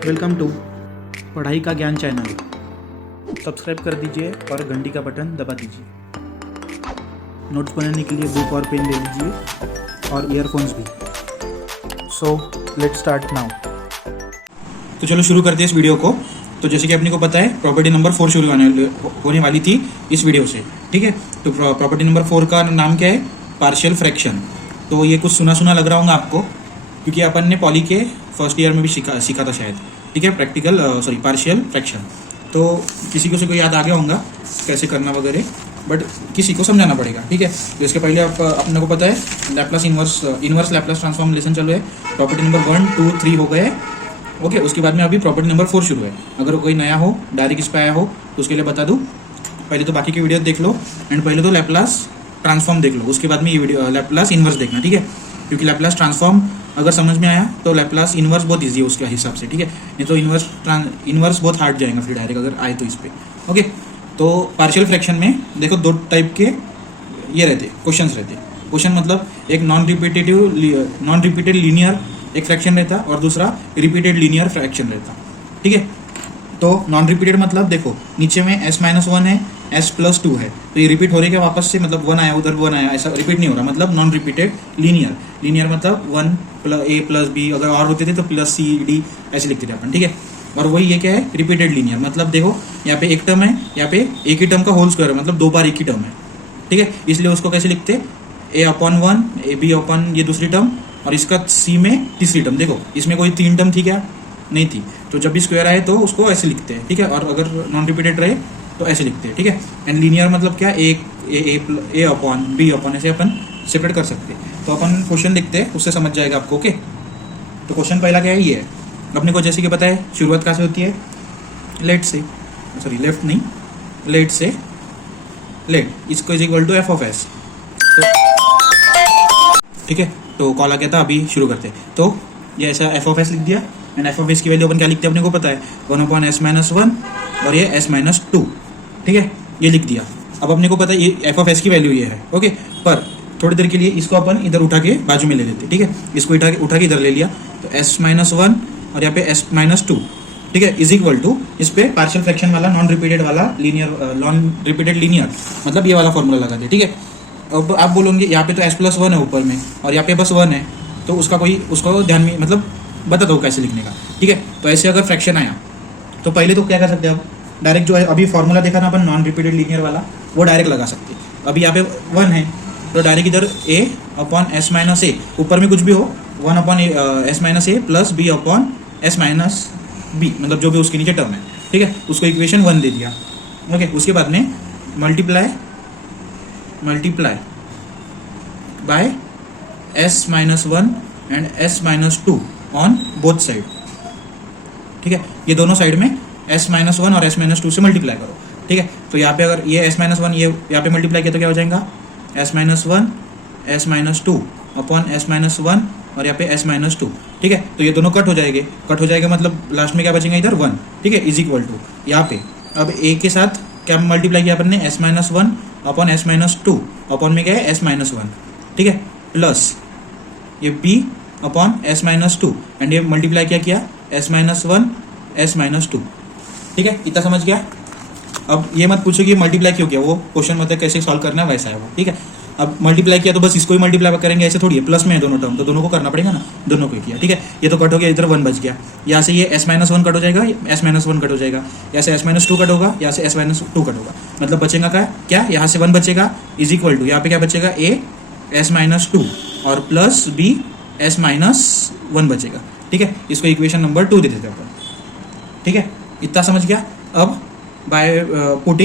Welcome to पढ़ाई का ज्ञान चैनल। सब्सक्राइब कर दीजिए और घंटी का बटन दबा दीजिए। नोट्स बनाने के लिए बुक और पेन ले लीजिए और ईयरफोन्स भी। So let's start now. तो चलो शुरू करते हैं इस वीडियो को। तो जैसे कि अपने को पता है प्रॉपर्टी नंबर 4 शुरू होने वाली थी इस वीडियो से, ठीक है। तो प्रॉपर्टी नंबर 4 का नाम क्या है? Partial fraction. तो ये कुछ सुना सुना लग रहा होगा आपको, क्योंकि अपन ने पॉली के फर्स्ट ईयर में भी सीखा था शायद, ठीक है। Partial fraction. तो किसी को से कोई याद आ गया होगा कैसे करना वगैरह, बट किसी को समझाना पड़ेगा, ठीक है। तो इसके पहले अपने को पता है Laplace inverse Laplace transform lesson चलो है। प्रॉपर्टी नंबर 1, 2, 3 हो गए, ओके। उसके बाद में अभी प्रॉपर्टी नंबर 4 शुरू है। अगर कोई नया हो, डायरेक्ट इस पर आया हो, तो उसके लिए बता दूँ, पहले तो बाकी की वीडियो देख लो एंड पहले तो लैप्लास ट्रांसफॉर्म देख लो, उसके बाद में ये वीडियो लैप्लास इनवर्स देखना, ठीक है। क्योंकि लैप्लास ट्रांसफॉर्म अगर समझ में आया तो लैप्लास इनवर्स बहुत ईजी है उसके हिसाब से, ठीक है। नहीं तो इनवर्स बहुत हार्ड जाएगा फिर डायरेक्ट अगर आए तो इस पर, ओके। तो पार्शियल फ्रैक्शन में देखो दो टाइप के ये रहते क्वेश्चंस रहते। क्वेश्चन मतलब एक नॉन रिपीटेड लीनियर एक फ्रैक्शन रहता और दूसरा रिपीटेड लीनियर फ्रैक्शन रहता, ठीक है। तो नॉन रिपीटेड मतलब देखो नीचे में s-1 है, s+2 है, तो ये रिपीट हो रही है वापस से, मतलब 1 आया उधर 1 आया, ऐसा रिपीट नहीं हो रहा, मतलब नॉन रिपीटेड लीनियर मतलब 1 + a + b, अगर और होते थे तो +c/d ऐसे लिखते थे अपन, ठीक है। और वही ये क्या है? Repeated linear. मतलब देखो यहाँ पे एक टर्म है, यहाँ पे एक ही टर्म का होल स्क्वायर है, मतलब 2 बार एक ही टर्म है, ठीक है। इसलिए उसको कैसे लिखते? a/1 ab/ ये दूसरी टर्म और इसका c में तीसरी टर्म। देखो इसमें कोई 3 टर्म थी क्या? नहीं थी। तो जब भी स्क्वायर आए तो उसको ऐसे लिखते हैं, ठीक है। और अगर नॉन रिपीटेड रहे तो ऐसे लिखते हैं, ठीक है। एंड लीनियर मतलब क्या? a/b/ ऐसे अपन सेपरेट कर सकते हैं। तो अपन क्वेश्चन लिखते हैं, उससे समझ जाएगा आपको, ओके। तो क्वेश्चन पहला क्या है? ये है अपने को जैसे कि पता है शुरुआत कहाँ से होती है? लेट इसको इज इक्वल टू f(s), ठीक है। तो कॉल आ गया था, अभी शुरू करते हैं। तो ये ऐसा f(s) लिख दिया एंड f(s) की वैल्यू अपन क्या लिखते हैं अपने को पता है, 1/s-1 और ये s-2, ठीक है, ये लिख दिया। अब अपने को पता है ये f(s) की वैल्यू ये है, ओके। पर थोड़ी देर के लिए इसको अपन इधर उठा के बाजू में ले लेते, ठीक है। इसको उठा के इधर ले लिया, तो s-1 और यहाँ पे s-2, ठीक है, इज इक्वल टू इस पे पार्शियल फ्रैक्शन वाला नॉन रिपीटेड लीनियर मतलब ये वाला फॉर्मूला लगा दिया, ठीक है। अब आप बोलोगे यहाँ पे तो s+1 है ऊपर में और यहाँ पे बस 1 है, तो उसको ध्यान में मतलब बता दो कैसे लिखने का, ठीक है। तो ऐसे अगर फ्रैक्शन आया तो पहले तो क्या कर सकते हैं? अब डायरेक्ट जो है अभी फॉर्मूला देखा ना अपन नॉन रिपीटेड लीनियर वाला, वो डायरेक्ट लगा सकते हैं। अभी यहाँ पे 1 है तो डायरेक्ट इधर a/s-a, ऊपर में कुछ भी हो 1/s-a + b/s-b, मतलब जो भी उसके नीचे टर्म है, ठीक है, उसको इक्वेशन 1 दे दिया, ओके। उसके बाद में multiply by s-1 and s-2 on both side, ठीक है। ये दोनों साइड में s-1 और s-2 से मल्टीप्लाई करो, ठीक है। तो यहाँ पे अगर ये s-1 ये यहाँ पे मल्टीप्लाई किया तो क्या हो जाएगा? s-1 s-2 अपॉन s-1 और यहाँ पे s-2, ठीक है। तो ये दोनों कट हो जाएगा मतलब लास्ट में क्या बचेगा? इधर 1, ठीक है, इज इक्वल टू यहाँ पे अब a के साथ क्या मल्टीप्लाई किया अपन ने? s-1 अपॉन s-2 अपॉन में क्या है? s-1, ठीक है, प्लस ये b अपॉन s-2 एंड ये मल्टीप्लाई किया s-1 s-2, ठीक है। इतना समझ गया? अब ये मत पूछो कि मल्टीप्लाई क्यों किया, वो क्वेश्चन मतलब कैसे सॉल्व करना है वैसा है वो, ठीक है। अब मल्टीप्लाई किया तो बस इसको ही मल्टीप्लाई करेंगे, ऐसे थोड़ी है, प्लस में है दोनों टर्म तो दोनों को करना पड़ेगा ना, दोनों को किया, ठीक है। ये तो कट हो गया, इधर 1 बच गया, यहाँ से ये s-1 कट हो जाएगा, s-1 कट हो जाएगा, यहाँ से s-2 कट होगा, यहाँ से s-2 कट होगा, मतलब बचेगा क्या? यहाँ से 1 बचेगा इज इक्वल टू यहाँ पे क्या बचेगा? a s-2 और प्लस b s-1 बचेगा, ठीक है। इसको इक्वेशन नंबर 2 दे देते हैं अपन, ठीक है। इतना समझ गया? अब by put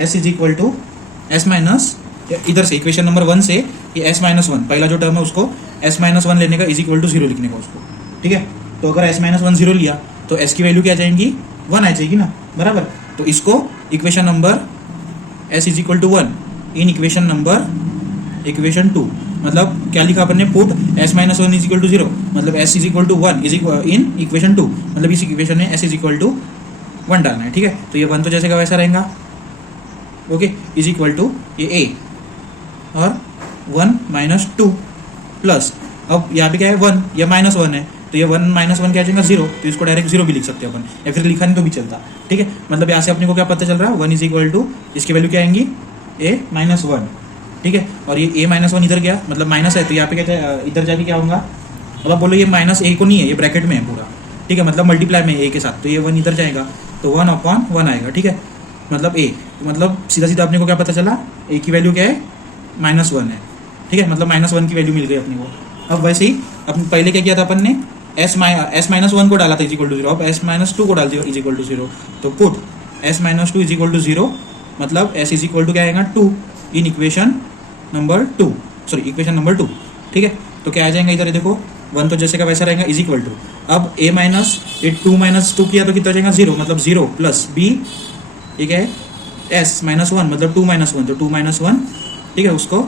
s is equal to s- इधर से इक्वेशन नंबर 1 से ये s-1 पहला जो टर्म है उसको s-1 लेने का इज इक्वल टू 0 लिखने का उसको, ठीक है। तो अगर s-1 0 लिया तो s की वैल्यू क्या आ जाएगी? 1 आ जाएगी ना, बराबर। तो इसको equation number s is equal to 1 in equation 2, मतलब क्या लिखा अपन ने? Put s-1 is equal to 0, मतलब s is equal to 1 in equation 2, मतलब इस इक्वेशन में s इज इक्वल टू 1 डालना है, ठीक है। तो ये 1 तो जैसे का वैसा रहेगा, ओके, इज इक्वल टू ये a और 1 - 2 प्लस, अब यहाँ पे क्या है? 1, यह -1 है, तो ये 1 माइनस 1 क्या आ जाएगा 0, तो इसको डायरेक्ट 0 भी लिख सकते हैं अपन, या फिर लिखा नहीं तो भी चलता। ठीक है, मतलब यहाँ से अपने को क्या पता चल रहा है, 1 इज इक्वल टू इसकी वैल्यू क्या आएंगी a माइनस 1। ठीक है, और ये a माइनस 1 इधर गया, मतलब माइनस है, तो यहाँ पे क्या इधर जाके क्या होगा, अब आप बोलो ये माइनस a को नहीं है, ये ब्रैकेट में है पूरा। ठीक है, मतलब मल्टीप्लाई में a के साथ, तो ये 1 इधर जाएगा, तो 1/1 आएगा। ठीक है, मतलब a, मतलब सीधा सीधा अपने को क्या पता चला, a की वैल्यू क्या है -1 है। ठीक है, मतलब -1 की वैल्यू मिल गई अपने को। अब वैसे ही अपन पहले क्या किया था, अपन ने s माइनस 1 को डाला था इज इक्वल टू 0, अब s माइनस 2 को डाल दिया इज इक्वल टू 0, तो put s minus 2 is equal to 0, मतलब s इज इक्वल टू क्या आएगा 2 in equation number 2, sorry equation number 2। ठीक है, तो क्या आ जाएगा इधर, देखो 1 तो जैसे का वैसा रहेगा इज इक्वल टू, अब a माइनस 2 किया तो कितना जाएगा 0, मतलब 0 प्लस b, ठीक है, s माइनस 1 मतलब 2 माइनस 1, तो 2 माइनस 1, ठीक है, उसको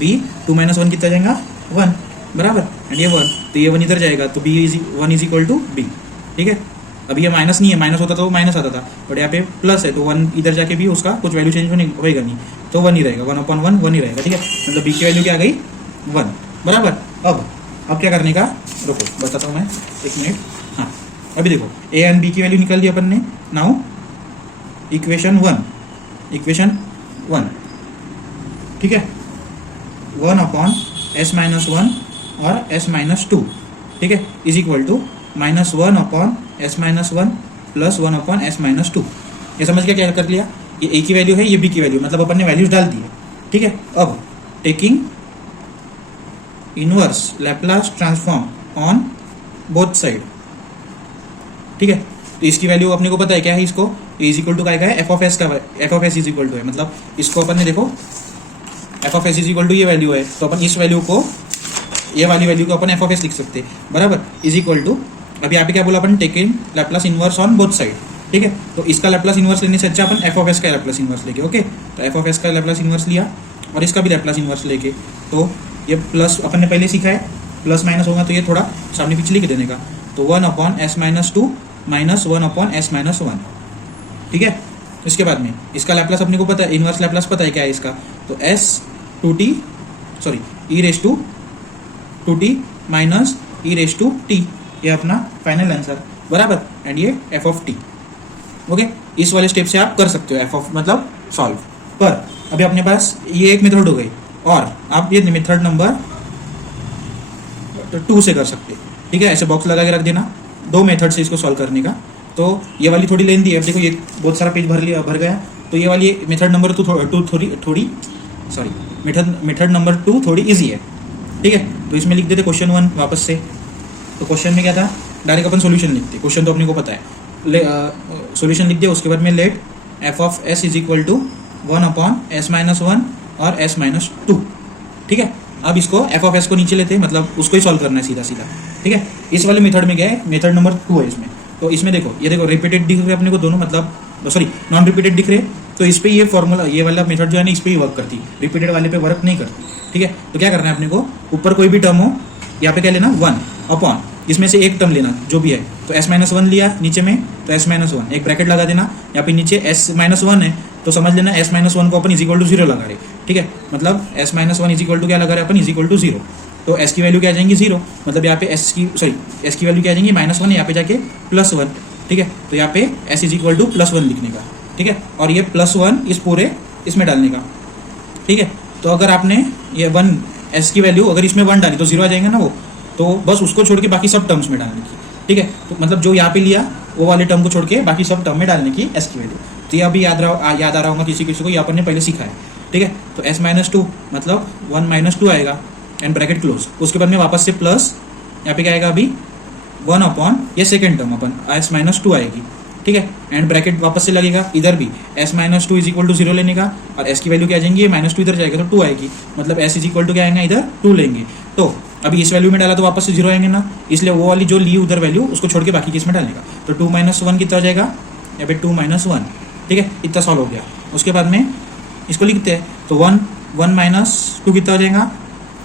b 2 माइनस 1 कितना जाएगा 1, बराबर, एंड ये 1, तो ये 1 इधर जाएगा, तो b is 1 is equal to b। ठीक है, अब ये माइनस नहीं है, माइनस होता तो माइनस आता था, बट यहाँ पे प्लस है, तो 1 इधर जाके भी उसका कुछ वैल्यू चेंज होएगा नहीं, तो 1 ही रहेगा, 1/1 1 ही रहेगा। ठीक है, मतलब b की वैल्यू क्या आ गई 1, बराबर। अब क्या करने का, रुको बताता हूँ मैं, 1 मिनट। हाँ, अभी देखो a एंड b की वैल्यू निकाल दी अपन ने, नाउ इक्वेशन 1, ठीक है, 1/s माइनस 1 और s माइनस 2, ठीक है, is equal to -1/s minus 1 plus 1/s minus 2। ये समझ गया क्या कर लिया, ये a की वैल्यू है, ये b की वैल्यू, मतलब अपन ने वैल्यूज डाल दी है। ठीक है, अब taking inverse Laplace transform on both side. ठीक है, तो इसकी वैल्यू अपने को पता है क्या है, इसको इज इक्वल टू क्या है, f of s is equal to है, मतलब इसको अपन ने देखो f of s is equal to ये वैल्यू है, तो अपन इस वैल्यू को, ये वाली वैल्यू को अपन f ऑफ s लिख सकते हैं, बराबर, इज इक्वल टू, अब यहाँ पे क्या बोला अपन, taking Laplace inverse on both side. ठीक है, तो इसका लैप्लास इनवर्स लेने से अच्छा अपन f ऑफ s का लैप्लास इनवर्स लेके, ओके, तो f ऑफ s का लैप्लास इनवर्स लिया और इसका भी लैप्लास इनवर्स लेके, तो ये प्लस अपन ने पहले सीखा है, प्लस माइनस होगा तो ये थोड़ा सामने पीछे लिख देने का, तो 1/s minus 2 minus 1/s minus 1। ठीक है, इसके बाद में इसका लैप्लास अपने को पता है, इनवर्स लैप्लास पता है क्या है इसका, तो e raise to 2t minus e raise to t, ये अपना फाइनल आंसर, बराबर, एंड ये f ऑफ t। ओके, इस वाले स्टेप से आप कर सकते हो f ऑफ मतलब सॉल्व। पर अभी अपने पास ये एक मेथड हो गई, और आप ये मेथड नंबर 2 से कर सकते हैं। ठीक है, ऐसे बॉक्स लगा के रख देना, 2 मेथड से इसको सॉल्व करने का। तो ये वाली थोड़ी लेंदी है, अब देखो ये बहुत सारा पेज भर गया, तो ये वाली मेथड नंबर 2 मेथड नंबर 2 थोड़ी इजी है। ठीक है, तो इसमें लिख देते क्वेश्चन 1 वापस से। तो क्वेश्चन में क्या था, डायरेक्ट अपन सोल्यूशन लिखते, क्वेश्चन तो अपने को पता है, सोल्यूशन लिख दिया, उसके बाद में let f of s is equal to 1/s minus 1 और s माइनस 2। ठीक है, अब इसको f ऑफ s को नीचे लेते हैं, मतलब उसको ही सॉल्व करना है सीधा सीधा। ठीक है, इस वाले मेथड में क्या है, मेथड नंबर 2 है इसमें, तो इसमें देखो, ये देखो रिपीटेड दिख रहे अपने को दोनों, मतलब सॉरी नॉन रिपीटेड दिख रहे, तो इस पे ये फॉर्मूला, ये वाला मेथड जो है ना, इस पे ही वर्क करती, रिपीटेड वाले पे वर्क नहीं करती। ठीक है, तो क्या करना है अपने को, ऊपर कोई भी टर्म हो, यहाँ पे क्या लेना 1/, इसमें से एक टर्म लेना जो भी है, तो s माइनस 1 लिया नीचे में, तो s माइनस 1 एक ब्रैकेट लगा देना, यहाँ पे नीचे s माइनस 1 है, तो समझ लेना s माइनस 1 को अपन इज इक्वल टू 0 लगा रहे। ठीक है, मतलब s minus 1 is equal to क्या लगा रहे अपन, इज इक्वल टू 0, तो s की वैल्यू क्या आ जाएंगी 0, मतलब यहाँ पे s की वैल्यू क्या आ जाएंगी -1, यहाँ पे जाके +1। ठीक है, तो यहाँ पे s इज इक्वल टू +1 लिखने का। ठीक है, और ये +1 इस पूरे इसमें डालने का। ठीक है, तो अगर आपने ये 1 s की वैल्यू अगर इसमें 1 डाली तो 0 आ जाएगा ना वो, तो बस उसको छोड़ के बाकी सब टर्म्स में डालने की। ठीक है, तो मतलब जो यहाँ पे लिया वो वाले टर्म को छोड़ के बाकी सब टर्म में डालने की s की वैल्यू। तो ये अभी याद आ रहा होगा किसी को, ये अपन ने पहले सीखा है। ठीक है, तो s माइनस 2 मतलब 1 माइनस 2 आएगा, एंड ब्रैकेट क्लोज, उसके बाद में वापस से प्लस, यहाँ पे क्या आएगा अभी 1/, ये सेकेंड टर्म अपन s माइनस 2 आएगी। ठीक है, एंड ब्रैकेट वापस से लगेगा, इधर भी s minus 2 is equal to 0 लेने का, और s की वैल्यू क्या आ जाएंगी, -2 इधर जाएगा तो 2 आएगी, मतलब s इज इक्वल टू क्या आएगा, इधर 2 लेंगे। तो अभी इस वैल्यू में डाला तो वापस से 0 आएंगे ना, इसलिए वो वाली जो ली उधर वैल्यू उसको छोड़ के बाकी किस में डालने का, तो 2 माइनस 1 कितना जाएगा, यहाँ पे 2 माइनस 1। ठीक है, इतना सॉल्व हो गया। उसके बाद में इसको लिखते हैं, तो 1 माइनस 2 कितना हो जाएगा,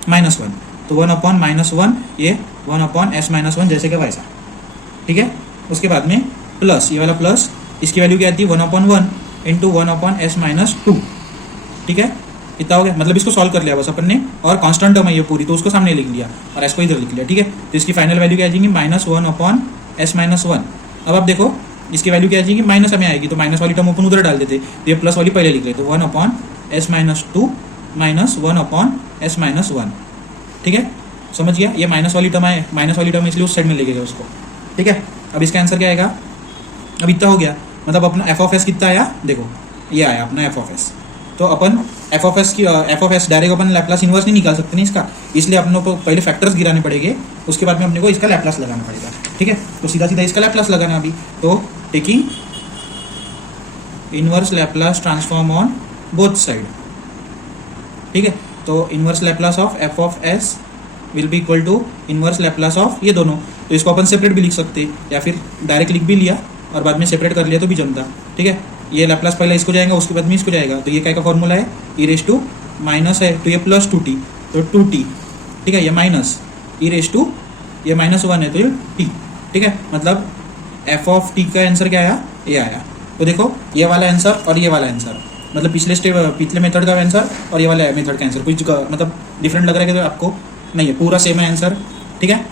-1, तो 1/-1, ये 1/s माइनस 1 जैसे कि वैसा। ठीक है, उसके बाद में प्लस, ये वाला प्लस, इसकी वैल्यू क्या आती है 1/1 इंटू 1/s माइनस 2। ठीक है, कितना हो गया, मतलब इसको सॉल्व कर लिया बस अपन ने, और कांस्टेंट टर्म है ये पूरी, तो उसको सामने लिख लिया और एस को इधर लिख लिया, ठीक है। तो इसकी फाइनल वैल्यू क्या आ जाएगी, -1/s-1। अब आप देखो इसकी वैल्यू क्या आ जाएगी, माइनस हमें आएगी, तो माइनस वाली टर्म अपन उधर डाल देते, तो ये प्लस वाली पहले लिख लेते, 1/s-2 -1/s-1, ठीक है। समझ गया, ये माइनस वाली टर्म है, माइनस वाली टर्म इसलिए उस साइड में लेके गए उसको, ठीक है। अब इसका आंसर क्या आएगा, अब इतना हो गया, मतलब अपना एफ ऑफ एस कितना आया, देखो ये आया अपना एफ ऑफ एस। तो अपन एफ ऑफ एस डायरेक्ट अपन लैप्लास इन्वर्स नहीं निकाल सकते ना इसका, इसलिए अपनों को पहले फैक्टर्स गिराने पड़ेंगे, उसके बाद में अपने को इसका लैप्लास लगाना पड़ेगा, ठीक है। तो सीधा सीधा इसका लैप्लास लगाना अभी, तो taking inverse Laplace transform on both side, ठीक है। तो inverse Laplace of F of S will be equal to inverse Laplace of ये दोनों, तो इसको अपन सेपरेट भी लिख सकते या फिर डायरेक्ट लिख भी लिया और बाद में सेपरेट कर लिया तो भी जमता, ठीक है। ये लैप्लास पहले इसको जाएगा, उसके बाद में इसको जाएगा, तो ये क्या का फॉर्मूला है, ई रेस टू माइनस है तो ये प्लस 2t, तो 2t, ठीक है। ये माइनस ई रेस टू, ये -1 है तो ये t, ठीक है। मतलब एफ ऑफ टी का आंसर क्या आया, ये आया। तो देखो ये वाला आंसर और ये वाला आंसर, मतलब पिछले मेथड का आंसर और ये वाला मेथड का आंसर कुछ मतलब डिफरेंट लग रहा है कि आपको, नहीं है, पूरा सेम है आंसर, ठीक है।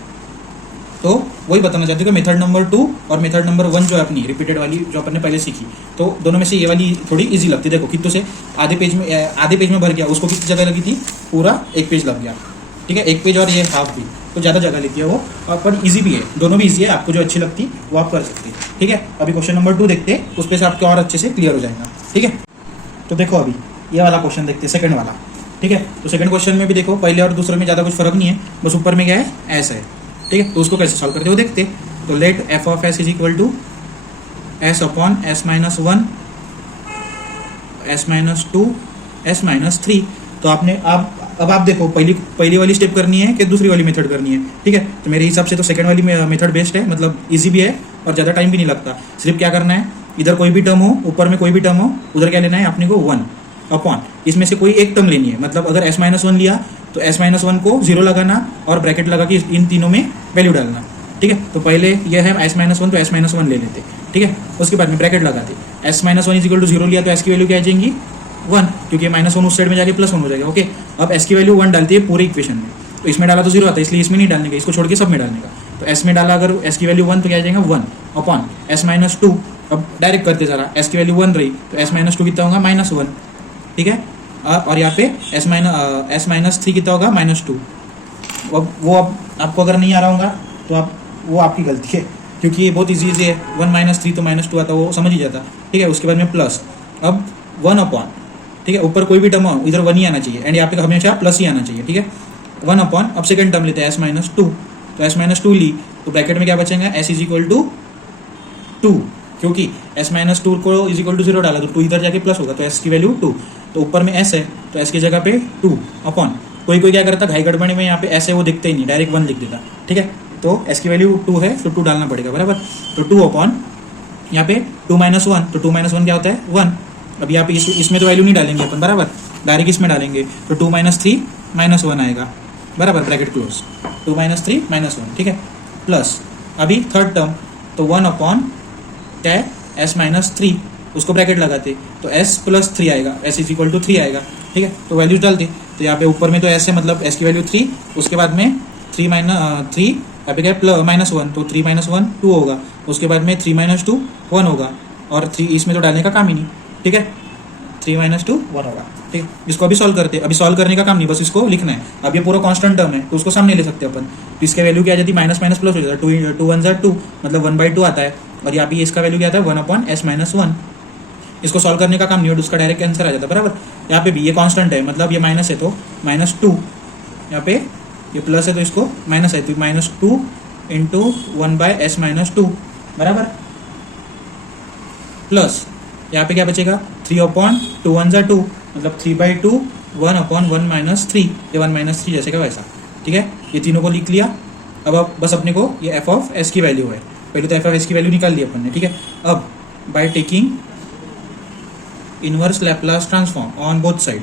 तो वही बताना चाहते हो कि मेथड नंबर 2 और मेथड नंबर 1 जो है अपनी रिपीटेड वाली जो अपन ने पहले सीखी, तो दोनों में से ये वाली थोड़ी इजी लगती है। देखो कितनों से आधे पेज में भर गया, उसको कितनी जगह लगी थी, पूरा एक पेज लग गया, ठीक है। एक पेज और ये हाफ भी, तो ज़्यादा जगह लेती है वो, और पर ईजी भी है, दोनों भी ईजी है, आपको जो अच्छी लगती वो आप कर सकते हैं, ठीक है। अभी क्वेश्चन नंबर 2 देखते हैं, उस पर से आपके और अच्छे से क्लियर हो जाएगा, ठीक है। तो देखो अभी ये वाला क्वेश्चन देखते हैं, सेकंड वाला, ठीक है। तो सेकंड क्वेश्चन में भी देखो पहले और दूसरे में ज़्यादा कुछ फर्क नहीं है, बस ऊपर में क्या है, एस है, ठीक है। तो उसको कैसे सॉल्व करते हो देखते। तो let F of S is equal to s/s-1 s-2 s-3। तो आपने अब आप देखो पहली वाली स्टेप करनी है कि दूसरी वाली मेथड करनी है, ठीक है। तो मेरे हिसाब से तो सेकंड वाली मेथड बेस्ट है, मतलब इजी भी है और ज़्यादा टाइम भी नहीं लगता। सिर्फ क्या करना है, इधर कोई भी टर्म हो, ऊपर में कोई भी टर्म हो, उधर क्या लेना है अपने को 1 अपॉन, इसमें से कोई एक टर्म लेनी है। मतलब अगर s-1 लिया तो s-1 को 0 लगाना और ब्रैकेट लगा के इन तीनों में वैल्यू डालना, ठीक है। तो पहले ये है s-1, तो s-1 ले लेते, ठीक है। उसके बाद में ब्रैकेट लगाते, s-1 इज इक्वल टू 0 लिया तो s की वैल्यू क्या आ जाएगी 1, क्योंकि -1 उस साइड में जाके +1 हो जाएगा, ओके। अब s की वैल्यू 1 डालती है पूरे इक्वेशन में, तो इसमें डाला तो 0 आता है, इसलिए इसमें नहीं डालने का, इसको छोड़ के सब में डालने का। तो s में डाला अगर s की वैल्यू 1 तो क्या आ जाएगा 1 अपॉन s-2। अब डायरेक्ट करते जरा, s की वैल्यू 1 रही तो s-2 कितना होगा -1, ठीक है। और यहाँ पे s-3 कितना होगा -2। अब आपको अगर नहीं आ रहा होगा तो वो आपकी गलती है, क्योंकि ये बहुत ईजी है, 1 -3 तो -2 आता, वो समझ ही जाता, ठीक है। उसके बाद में प्लस, अब 1 अपॉन, ठीक है, ऊपर कोई भी टर्म हो इधर 1 ही आना चाहिए, एंड यहाँ पे हमेशा प्लस ही आना चाहिए, ठीक है। 1 अपॉन, अब सेकंड टर्म लेते हैं s-2, तो s-2 ली तो ब्रैकेट में क्या बचेगा, s इज इक्वल टू 2, क्योंकि s-2 को इज इक्वल टू 0 डाला तो 2 इधर जाके प्लस होगा, तो s की वैल्यू 2, तो ऊपर में s है तो s की जगह पे 2 अपॉन, कोई क्या करता घाई गड़बड़ी में यहाँ पे s है वो दिखता ही नहीं, डायरेक्ट 1 लिख देता, ठीक है। तो s की वैल्यू 2 है तो 2 डालना पड़ेगा, बराबर। तो 2 अपॉन यहाँ पे 2 - 1, तो 2 - 1 क्या होता है 1। अब यहाँ पे इसमें तो वैल्यू नहीं डालेंगे अपन, बराबर, डायरेक्ट इसमें डालेंगे, तो 2 - 3 -1 आएगा, बराबर, ब्रैकेट क्लोज, 2 - 3 -1, ठीक है। प्लस अभी थर्ड टर्म, तो 1 अपॉन क्या है s-3, उसको ब्रैकेट लगाते तो s + 3 आएगा, s इज इक्वल टू 3 आएगा, ठीक है। तो वैल्यूज डालते, तो यहाँ पे ऊपर में तो s है, मतलब s की वैल्यू 3, उसके बाद में 3 यहाँ पे क्या है -1, तो 3 - 1 2 होगा, उसके बाद में 3 - 2 1 होगा, और 3 इसमें तो डालने का काम ही नहीं, ठीक है। 3 - 2 1 होगा, ठीक है। इसको अभी सॉल्व करते, अभी सॉल्व करने का काम नहीं, बस इसको लिखना है। अब ये पूरा कांस्टेंट टर्म है तो उसको सामने ले सकते हैं अपन, तो इसका वैल्यू क्या आ जाती है, माइनस प्लस हो जाता है, 2 1 2, मतलब 1/2 आता है, और यहाँ पे इसका वैल्यू क्या आता है 1 अपॉन s-1। इसको सॉल्व करने का काम नहीं, और उसका डायरेक्ट आंसर आ जाता है, बराबर। यहाँ पे भी ये कांस्टेंट है, मतलब ये माइनस है तो -2, यहाँ पे ये प्लस है तो इसको माइनस है, तो -2 × 1/s-2, बराबर, प्लस यहाँ पे क्या बचेगा 3 अपॉन 2 1 2, मतलब 3/2, 1 अपॉन 1 - 3, ये 1 - 3 जैसे का वैसा, ठीक है। ये तीनों को लिख लिया। अब बस अपने को ये एफ ऑफ एस की वैल्यू है, पहले तो एफ ऑफ एस की वैल्यू निकाल दी अपन ने, ठीक है। अब by taking inverse Laplace transform on both side,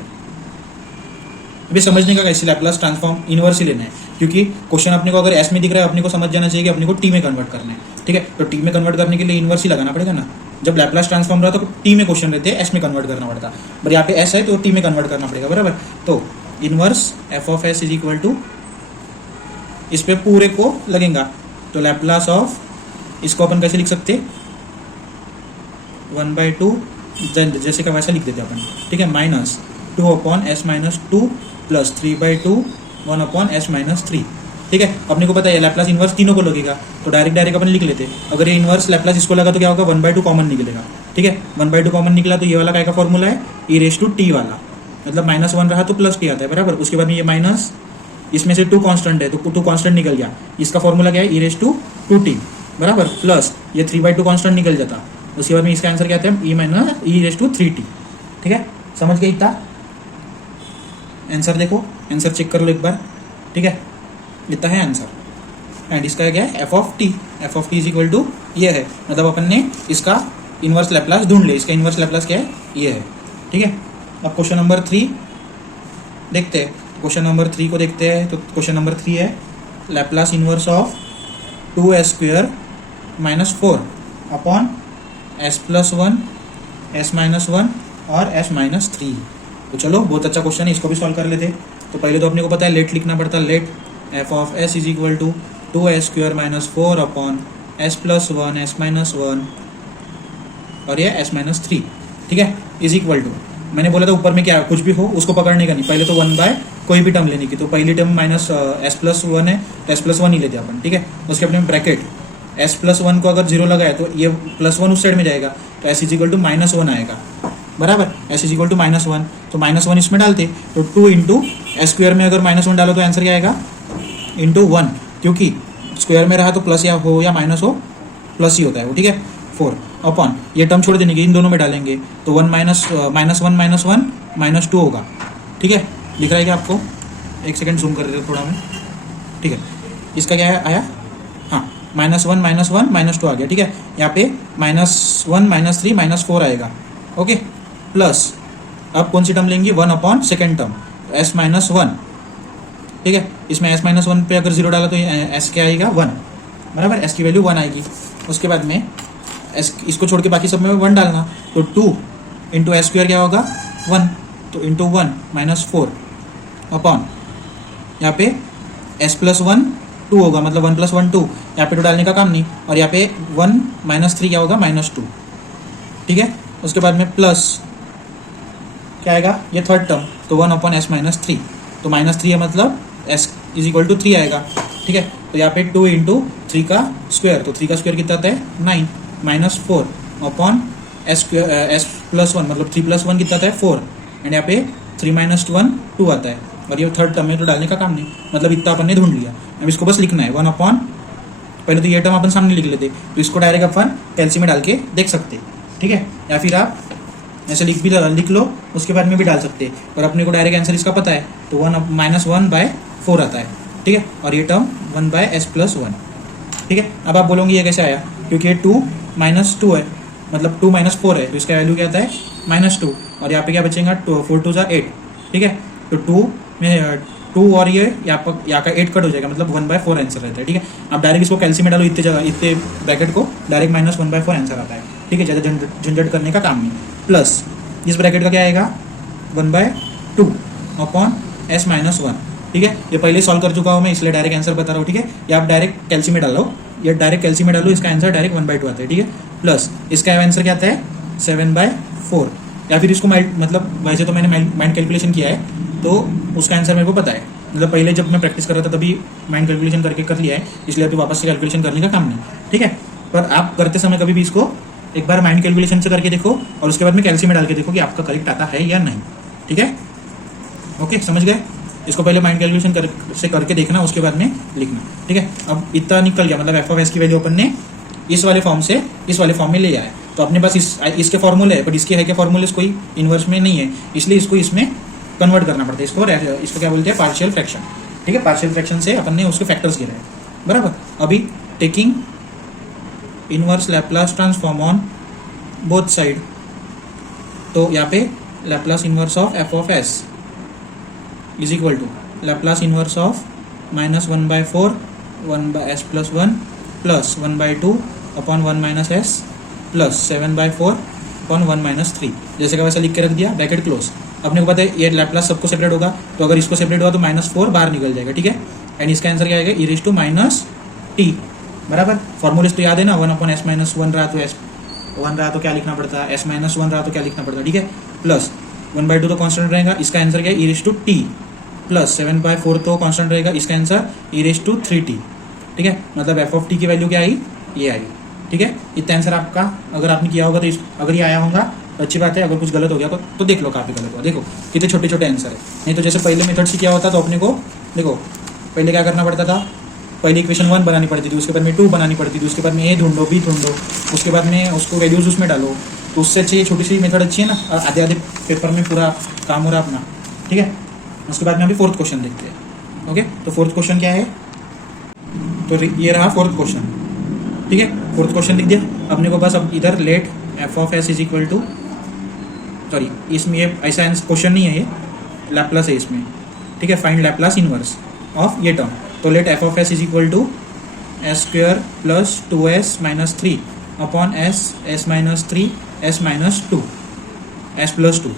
अभी समझने का कैसे लैप्लास ट्रांसफॉर्म इनवर्स ही लेना है, क्योंकि क्वेश्चन अपने को अगर एस में दिख रहा है अपने को समझ जाना चाहिए कि अपने को टी में कन्वर्ट करना है, ठीक है। तो टी में कन्वर्ट करने के लिए इनवर्स ही लगाना पड़ेगा ना, जब लैप्लास ट्रांसफॉर्म रहा तो टी में क्वेश्चन रहते हैं, एस में कन्वर्ट करना पड़ता, पर यहाँ पे एस है तो टी में कन्वर्ट करना पड़ेगा, बराबर। तो inverse F of S is equal to, इस पे पूरे को लगेगा, तो लैप्लास ऑफ, इसको अपन कैसे लिख सकते, 1/2 जैसे का वैसा लिख देते अपन, ठीक है, माइनस 2/s-2 प्लस 3/2 1/s-3, ठीक है। अपने को पता है लैप्लास इनवर्स तीनों को लगेगा, तो डायरेक्ट अपन लिख लेते। अगर ये इनवर्स लैप्लास इसको लगा तो क्या होगा, 1/2 कॉमन निकलेगा, ठीक है। 1/2 कॉमन निकला तो ये वाला काय का फॉर्मूला है, e⁻t वाला, मतलब -1 रहा तो प्लस टी आता है, बराबर। उसके बाद में ये माइनस, इसमें से 2 कांस्टेंट है तो 2 कांस्टेंट निकल गया, इसका फॉर्मूला क्या है, e⁻2t, बराबर, प्लस ये 3/2 कांस्टेंट निकल जाता। उसके बाद में इसका आंसर क्या आता है, e⁻3t, ठीक है। समझ गए इतना, आंसर देखो, आंसर चेक कर लो एक बार, ठीक है, इतना है आंसर। एंड इसका क्या है, F of T is equal to ये है, मतलब अपन ने इसका इनवर्स लैप्लास ढूंढ लिया, इसका इनवर्स लैप्लास क्या है, ये है, ठीक है। अब क्वेश्चन नंबर 3 देखते हैं, क्वेश्चन नंबर 3 को देखते हैं। तो क्वेश्चन नंबर 3 है Laplace inverse of 2s² - 4 upon s+1 s-1 और s-3। तो चलो, बहुत अच्छा क्वेश्चन है, इसको भी सॉल्व कर लेते। तो पहले तो अपने को पता है लेट लिखना पड़ता है, let F of S is equal to 2s² - 4 upon s+1 s-1 और ये s-3, ठीक है, इज इक्वल टू, मैंने बोला था ऊपर में क्या कुछ भी हो उसको पकड़ने का नहीं, पहले तो 1 कोई भी टर्म लेने की। तो पहली टर्म माइनस s+1 है तो s+1 ही लेते अपन, ठीक है। उसके अपने ब्रैकेट s+1 को अगर 0 लगाए तो ये +1 उस साइड में जाएगा, तो s इज इक्वल टू -1 आएगा, बराबर। s इज इक्वल टू -1, तो -1 इसमें डालते, तो 2 इंटू s² में अगर -1 डालो तो आंसर क्या आएगा, इंटू 1, क्योंकि स्क्वायर में रहा तो प्लस या हो या माइनस हो, प्लस ही होता है वो, ठीक है। 4 अपॉन ये टर्म छोड़ देने की, इन दोनों में डालेंगे तो 1 -1 -2 होगा, ठीक है। दिख रहा है क्या आपको, एक सेकंड जूम कर देते थोड़ा मैं, ठीक है। इसका क्या है आया, हाँ, -1 -1 -2 आ गया, ठीक है। यहाँ पे -1 -3 -4 आएगा, ओके, प्लस अब कौन सी टर्म लेंगे, 1 अपॉन सेकेंड टर्म s-1, ठीक है। इसमें s-1 पे अगर 0 डाला तो s क्या आएगा, 1, बराबर, s की वैल्यू 1 आएगी। उसके बाद में s इसको छोड़ के बाकी सब में 1 डालना, तो 2 इंटू s² क्या होगा, 1, तो इंटू 1 -4 अपॉन यहाँ पे s+1 2 होगा, मतलब 1 + 1 2, यहाँ पे 2 डालने का काम नहीं, और यहाँ पे 1 -3 क्या होगा, -2, ठीक है। उसके बाद में प्लस क्या आएगा, ये थर्ड टर्म, तो 1 अपॉन s-3, तो -3 है, मतलब s इज इक्वल टू 3 आएगा, ठीक है। तो यहाँ पे 2 इंटू 3 का स्क्वायर, तो 3 का स्क्वायर कितना आता है, 9 -4 अपॉन s+1, मतलब 3 + 1 कितना आता है, 4, एंड यहाँ पे 3 - 1 2 आता है, और ये थर्ड टर्म में तो डालने का काम नहीं, मतलब इतना अपन ने ढूंढ लिया। अब इसको बस लिखना है 1 अपॉन, पहले तो ये टर्म अपन सामने लिख लेते, तो इसको डायरेक्ट अपन कैलसी में डाल के देख सकते, ठीक है, या फिर आप ऐसे लिख लो, उसके बाद में भी डाल सकते, और अपने को डायरेक्ट आंसर इसका पता है, तो 1/4 आता है, ठीक है, और ये टर्म 1/s+1, ठीक है। अब आप बोलोगे ये कैसे आया, क्योंकि ये 2 - 2 है, मतलब 2 - 4 है, तो इसका वैल्यू क्या आता है, -2, और यहाँ पे क्या बचेगा, 4 2 8, ठीक है। तो 2 में 2 और ये यहाँ का 8 कट हो जाएगा, मतलब 1/4 आंसर रहता है, ठीक है। आप डायरेक्ट इसको कैलसी में डालो, इतने जगह इतने ब्रैकेट को डायरेक्ट -1/4 आंसर आता है, ठीक है, ज़्यादा झंझट करने का काम नहीं। प्लस इस ब्रैकेट का क्या आएगा, 1/2 अपॉन s-1, ठीक है। ये पहले सॉल्व कर चुका हूँ मैं, इसलिए डायरेक्ट आंसर बता रहा हूँ, ठीक है। ये आप डायरेक्ट कैलसी में डालो, ये डायरेक्ट कैलसी में डालो, इसका आंसर डायरेक्ट 1/2 आता है, ठीक है। प्लस इसका आंसर क्या आता है, 7/4, या फिर इसको मतलब वैसे तो मैंने माइंड कैलकुलेशन किया है, तो उसका आंसर मेरे को पता है, मतलब पहले जब मैं प्रैक्टिस कर रहा था तभी माइंड कैलकुलेशन करके कर लिया है, इसलिए अभी वापस से कैलकुलेशन करने का काम नहीं, ठीक है। पर आप करते समय कभी भी इसको एक बार माइंड कैलकुलेशन से करके देखो, और उसके बाद में कैलसी में डाल के देखो कि आपका करेक्ट आता है या नहीं, ठीक है, ओके, समझ गए। इसको पहले माइंड कैलकुलेशन से करके देखना, उसके बाद में लिखना, ठीक है। अब इतना निकल गया, मतलब एफ ऑफ एस की वैल्यू अपन ने इस वाले फॉर्म से इस वाले फॉर्म में ले आया, तो अपने पास इसके फॉर्मूले है, बट इसके है क्या फॉर्मूले कोई इन्वर्स में नहीं है, इसलिए इसको इसमें कन्वर्ट करना पड़ता है, इसको क्या बोलते हैं, पार्शियल फ्रैक्शन, ठीक है। पार्शियल फ्रैक्शन से अपन ने उसके फैक्टर्स गिरे हैं, बराबर। अभी taking inverse Laplace transform on both side, तो यहाँ पे Laplace inverse of F of S is equal to Laplace inverse of -1/4 1/s+1 plus 1/2 upon 1 - s plus 7/4 upon 1 minus 3, जैसे का वैसा लिख के रख दिया, ब्रैकेट क्लोज। अपने को पता है ये लैप्लास सबको सेपरेट होगा, तो अगर इसको सेपरेट हुआ तो -4 बाहर निकल जाएगा, ठीक है। एंड इसका आंसर क्या आएगा, e raise to minus T, बराबर। फॉर्मूलेस तो याद है ना, 1 अपॉन एस माइनस 1 रहा तो एस 1 रहा तो क्या लिखना पड़ता है, एस माइनस 1 रहा तो क्या लिखना पड़ता है, ठीक है। प्लस 1/2 तो कॉन्स्टेंट रहेगा, इसका आंसर क्या है, e raise to T, plus 7/4 तो कॉन्स्टेंट रहेगा, इसका answer e raise to 3t, ठीक है। मतलब एफ ऑफ टी की वैल्यू क्या आई, ये आई, ठीक है। इतना आंसर आपका अगर आपने किया होगा तो अगर ये आया होगा तो अच्छी बात है, अगर कुछ गलत हो गया तो देख लो काफ़ी गलत हुआ, देखो कितने छोटे छोटे आंसर है। नहीं तो जैसे पहले मेथड से किया होता तो अपने को देखो पहले क्या करना पड़ता था, पहले इक्वेशन 1 बनानी पड़ती थी, उसके बाद में 2 बनानी पड़ती थी, उसके बाद में ए ढूंढो, बी ढूंढो, उसके बाद में उसको वैल्यूज उसमें डालो। तो उससे अच्छी ये छोटी सी मेथड अच्छी है ना, आधे आधे पेपर में पूरा काम हो रहा अपना, ठीक है। उसके बाद में अभी फोर्थ क्वेश्चन देखते हैं। ओके, तो फोर्थ क्वेश्चन क्या है, तो ये रहा फोर्थ क्वेश्चन, ठीक है। फोर्थ क्वेश्चन लिख दिया अपने को, बस अब इधर let F of S is equal to, sorry इसमें ये ऐसा क्वेश्चन नहीं है, ये लैप्लास है इसमें, ठीक है। फाइंड लैप्लास इनवर्स ऑफ ये टर्म, तो let F of S is equal to S square plus 2s minus 3 upon S minus 3 S minus 2 S plus 2,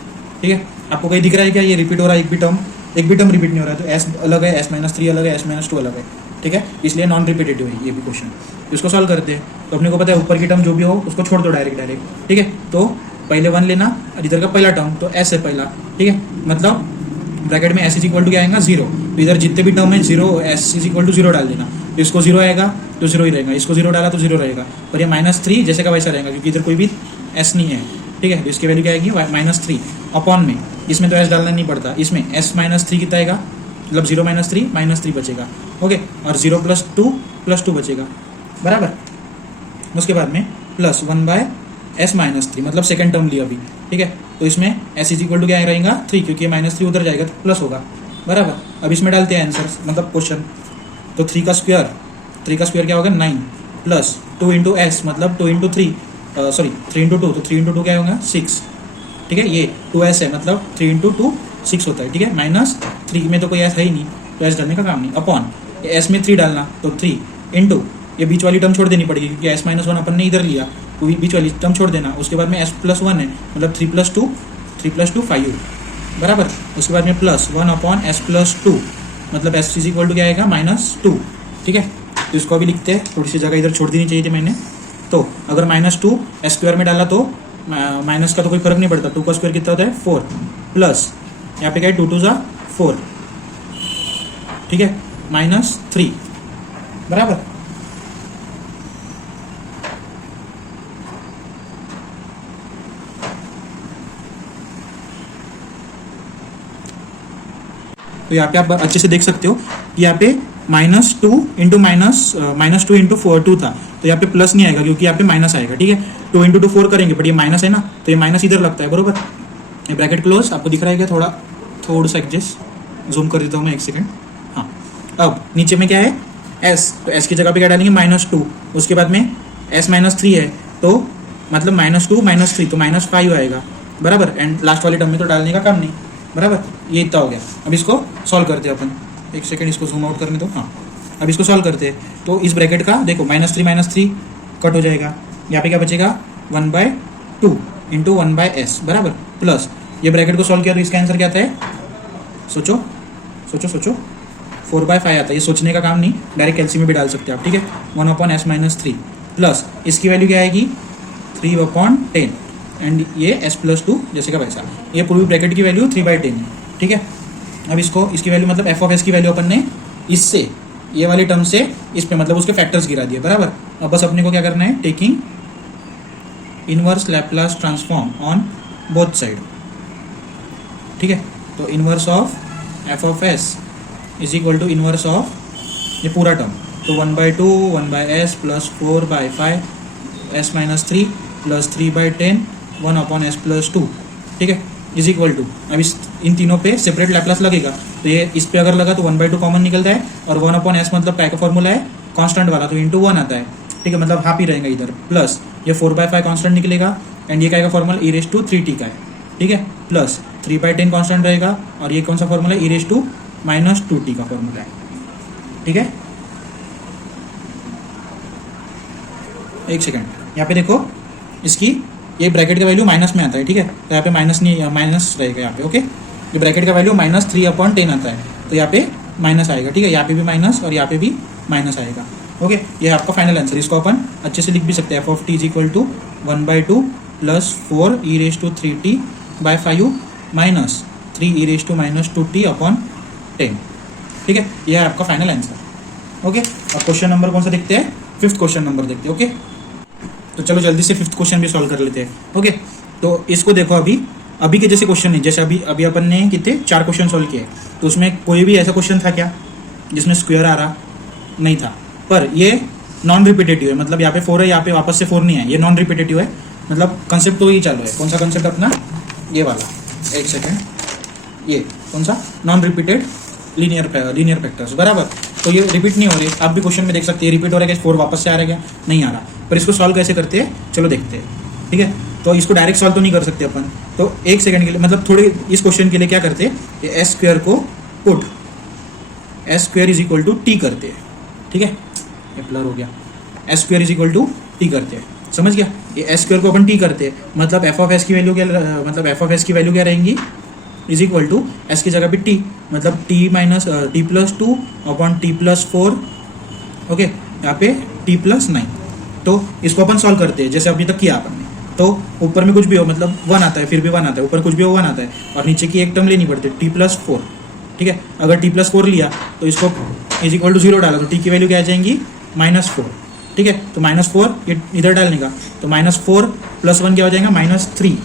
ठीक है। आपको कहीं दिख रहा है क्या ये रिपीट हो रहा है, एक भी टर्म रिपीट नहीं हो रहा है, तो एस अलग है, एस माइनस 3 अलग है, एस माइनस 2 अलग है, ठीक है। इसलिए नॉन रिपीटेटिव है ये भी क्वेश्चन। इसको सॉल्व करते हैं तो अपने को पता है ऊपर की टर्म जो भी हो उसको छोड़ दो डायरेक्ट, ठीक है। तो पहले 1 लेना और इधर का पहला टर्म तो एस है पहला, ठीक है। मतलब ब्रैकेट में एस इज इक्वल टू क्या आएगा 0, तो इधर जितने भी टर्म है 0, एस इज इक्वल टू 0 डाल देना, तो इसको 0 आएगा तो 0 ही रहेगा, इसको 0 डाला तो 0 रहेगा, और ये -3 जैसे का वैसा रहेगा क्योंकि इधर कोई भी एस नहीं है, ठीक है। तो इसकी वैल्यू क्या आएगी -3 अपॉन में, इसमें तो एस डालना नहीं पड़ता, इसमें एस माइनस 3 कितना आएगा, मतलब 0 माइनस 3 बचेगा, ओके। और 0 प्लस 2 बचेगा, बराबर। उसके बाद में प्लस 1/s माइनस 3, मतलब सेकंड टर्म लिया अभी, ठीक है। तो इसमें s इज इक्वल टू क्या रहेगा 3, क्योंकि -3 उधर जाएगा तो प्लस होगा, बराबर। अब इसमें डालते हैं आंसर, मतलब क्वेश्चन, तो 3 का स्क्वायर क्या होगा 9, प्लस 2 इंटू एस, मतलब 2 इंटू 3, सॉरी 3 इंटू 2, तो 3 इंटू 2 क्या होगा 6, ठीक है। ये 2s है, मतलब 3 इंटू 2 6 होता है, ठीक है। -3 में तो कोई s है ही नहीं, तो s डालने का काम नहीं, अपॉन s में 3 डालना, तो 3 इंटू ये बीच वाली टर्म छोड़ देनी पड़ेगी क्योंकि s माइनस 1 अपन ने इधर लिया, तो बीच वाली टर्म छोड़ देना। उसके बाद में s प्लस 1 है, मतलब 3 प्लस 2 5, बराबर। उसके बाद में प्लस 1 अपॉन s प्लस 2, मतलब s इज इक्वल टू क्या आएगा -2, ठीक है। तो इसको अभी लिखते हैं, थोड़ी सी जगह इधर छोड़ देनी चाहिए थी मैंने। तो अगर -2 s स्क्वायर में डाला तो माइनस का तो कोई फर्क नहीं पड़ता, 2 का स्क्वायर कितना होता है 4, प्लस यहाँ पे क्या है 2 2 4, ठीक है, -3, बराबर। तो यहाँ पे आप अच्छे से देख सकते हो कि यहाँ पे -2 इंटू -2 इंटू 2 था, तो यहाँ पे प्लस नहीं आएगा क्योंकि यहाँ पे माइनस आएगा, ठीक है। 2 इंटू 2 4 करेंगे, बट ये माइनस है ना, तो ये माइनस इधर लगता है, बरोबर। ये ब्रैकेट क्लोज, आपको दिख रहा है क्या, थोड़ा सा एडजस्ट जूम कर देता हूँ मैं, 1 सेकंड। हाँ, अब नीचे में क्या है s, तो s की जगह पे क्या डालेंगे -2, उसके बाद में s -3 है, तो मतलब -2 -3 तो -5 आएगा, बराबर। एंड लास्ट वाले टर्म में तो डालने का काम नहीं, बराबर। ये इतना हो गया। अब इसको सॉल्व करते हैं अपन, 1 सेकंड इसको जूम आउट करने दो। हाँ, अब इसको सॉल्व करते हैं, तो इस ब्रैकेट का देखो -3 कट हो जाएगा, यहाँ पे क्या बचेगा 1/2 इंटू 1/s, बराबर। प्लस ये ब्रैकेट को सॉल्व किया तो इसका आंसर क्या आता है, सोचो 4/5 आता है। ये सोचने का काम नहीं, डायरेक्ट कैलसी में भी डाल सकते हैं आप, ठीक है। 1/s माइनस 3 प्लस इसकी वैल्यू क्या आएगी 3/10, एंड ये s प्लस 2 जैसे का वैसा, ये पूरी ब्रैकेट की वैल्यू 3/10 है, ठीक है। अब इसकी वैल्यू मतलब एफ ऑफ एस की वैल्यू अपन ने इससे ये वाली टर्म से इस पे मतलब उसके फैक्टर्स गिरा दिए, बराबर। अब बस अपने को क्या करना है, taking inverse Laplace transform on both side, ठीक है। तो inverse of F of S is equal to inverse of ये पूरा टर्म, तो 1/2 1/s plus 4/5 s minus 3 plus 3/10 1/s plus 2, ठीक है, इज इक्वल टू। अब इन तीनों पे सेपरेट लैप्लास लगेगा, तो ये इस पे अगर लगा तो 1/2 कॉमन निकलता है, और 1/s मतलब पाई का फॉर्मूला है कांस्टेंट वाला, तो इंटू 1 आता है, ठीक है, मतलब हाफ ही रहेगा इधर। प्लस ये 4/5 कांस्टेंट निकलेगा, एंड ये क्या का फॉर्मूला e⁻3t का है, ठीक है। प्लस 3/10 कांस्टेंट रहेगा, और ये कौन सा फॉर्मूला है e⁻−2t का फॉर्मूला है, ठीक है। 1 सेकेंड, यहाँ पे देखो इसकी ये ब्रैकेट का वैल्यू माइनस में आता है, ठीक है, तो यहाँ पे माइनस नहीं, माइनस रहेगा यहाँ पे, ओके। ये ब्रैकेट का वैल्यू -3/10 आता है, तो यहाँ पे माइनस आएगा, ठीक है, यहाँ पे भी माइनस और यहाँ पे भी माइनस आएगा, ओके। ये है आपका फाइनल आंसर। इसको अपन अच्छे से लिख भी सकते हैं, f(t) = 1/2 + 4e⁻³ -5 - 3e⁻²t/10, ठीक है। ये है आपका फाइनल आंसर, ओके। अब क्वेश्चन नंबर कौन सा देखते हैं? 5th क्वेश्चन नंबर देखते हैं, ओके। तो चलो जल्दी से 5th क्वेश्चन भी सॉल्व कर लेते हैं, ओके। तो इसको देखो, अभी के जैसे क्वेश्चन नहीं, जैसे अभी अपन ने कितने 4 क्वेश्चन सॉल्व किए, तो उसमें कोई भी ऐसा क्वेश्चन था क्या जिसमें स्क्वायर आ रहा? नहीं था। पर ये नॉन रिपीटेटिव है, मतलब यहाँ पे 4 है, यहाँ पे वापस से 4 नहीं है, ये नॉन रिपीटेटिव है, मतलब कंसेप्ट तो यही चालू है। कौन सा कंसेप्ट अपना? ये वाला, एक सेकेंड, ये कौन सा? नॉन रिपीटेड लीनियर फैक्टर्स, बराबर। तो ये रिपीट नहीं हो रहे, आप भी क्वेश्चन में देख सकते हैं, रिपीट हो रहा है क्या? 4 वापस से आ रहा है क्या? नहीं आ रहा। पर इसको सॉल्व कैसे करते हैं, चलो देखते हैं, ठीक है। तो इसको डायरेक्ट सॉल्व तो नहीं कर सकते अपन, तो एक सेकंड के लिए, मतलब थोड़े इस क्वेश्चन के लिए क्या करते हैं, ये s² को पुट s² = t करते हैं, ठीक है। ये ब्लर हो गया, s² = t करते हैं, समझ गया। ये s² को अपन t करते हैं, मतलब f(s) की वैल्यू क्या, मतलब f(s) की वैल्यू क्या रहेंगी? इज इक्वल टू s की जगह पे t, मतलब t - t+2/t+4, ओके। यहाँ पे t+9। तो इसको अपन सॉल्व करते हैं जैसे अभी तक किया अपन ने। तो ऊपर में कुछ भी हो, मतलब 1 आता है, फिर भी 1 आता है, ऊपर कुछ भी हो 1 आता है, और नीचे की एक टर्म लेनी पड़ती है t+4, ठीक है। अगर t+4 लिया तो इसको इज इक्वल टू 0 डाला तो t की वैल्यू क्या आ जाएंगी? -4, ठीक है। तो -4 ये इधर डालने का, तो -4 + 1 क्या हो जाएगा? -3,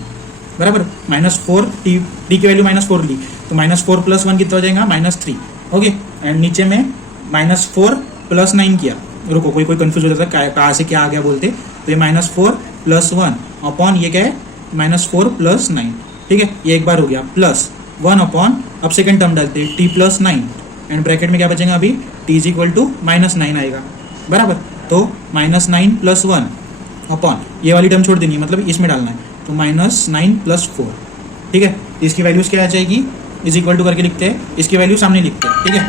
बराबर। -4 t की वैल्यू -4 ली, तो -4 + 1 कितना हो जाएगा? -3, ओके। एंड नीचे में -4 + 9 किया, रुको कोई कंफ्यूज हो जाता है कहाँ से क्या आ गया बोलते, तो ये -4 + 1 अपॉन ये क्या है? -4 + 9, ठीक है। ये एक बार हो गया, प्लस 1 अपॉन, अब सेकेंड टर्म डालते हैं t+9, एंड ब्रैकेट में क्या बचेगा अभी? t = -9 आएगा, बराबर। तो -9 + 1 अपॉन ये वाली टर्म छोड़ देनी है, मतलब इसमें डालना है, तो -9 + 4, ठीक है। इसकी वैल्यूज क्या आ जाएगी? इज इक्वल टू करके लिखते हैं, इसकी वैल्यू सामने लिखते हैं, ठीक है।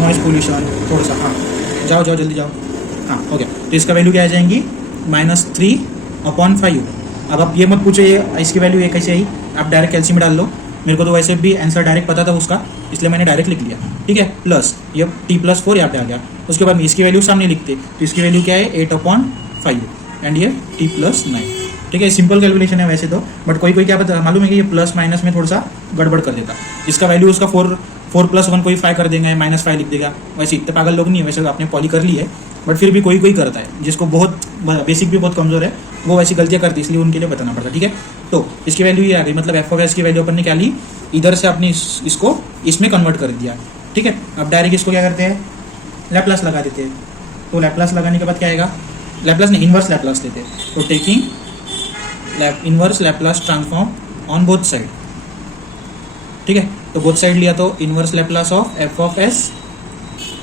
नॉइस पोल्यूशन थोड़ा सा, हाँ जाओ जल्दी जाओ, हाँ हो गया। तो इसका वैल्यू क्या आ जाएंगी? -3/5। अब आप ये मत पूछो ये इसकी वैल्यू ये कैसे आई, आप डायरेक्ट कैल्शियम में डाल लो, मेरे को तो वैसे भी आंसर डायरेक्ट पता था उसका, इसलिए मैंने डायरेक्ट लिख लिया, ठीक है। प्लस ये t+4 यहाँ पे आ गया, उसके बाद इसकी वैल्यू सामने लिखते, तो इसकी वैल्यू क्या है? 8/5, एंड ये t+9, ठीक है। सिंपल कैलकुलेशन है वैसे तो, बट कोई क्या पता, मालूम है कि ये प्लस माइनस में थोड़ा सा गड़बड़ कर देता। इसका वैल्यू उसका 4 + 1 कोई 5 कर देंगे, -5 लिख देगा, वैसे इतने पागल लोग नहीं है, वैसे आपने पॉली कर ली है, बट फिर भी कोई करता है, जिसको बहुत बेसिक भी बहुत कमज़ोर है, वो वैसी गलतियाँ करती है, इसलिए उनके लिए बताना पड़ता, ठीक है। तो इसकी वैल्यू ये आ गई, मतलब f(s) की वैल्यू अपन ने क्या ली? इधर से आपने इसको इसमें कन्वर्ट कर दिया, ठीक है। अब डायरेक्ट इसको क्या करते हैं? लैप्लास लगा देते हैं। तो लैप्लास लगाने के बाद क्या आएगा? लैप्लास नहीं, इन्वर्स लैप्लास लेते हैं। तो taking inverse Laplace transform on both side, ठीक है। तो बोथ साइड लिया तो inverse Laplace of f(s),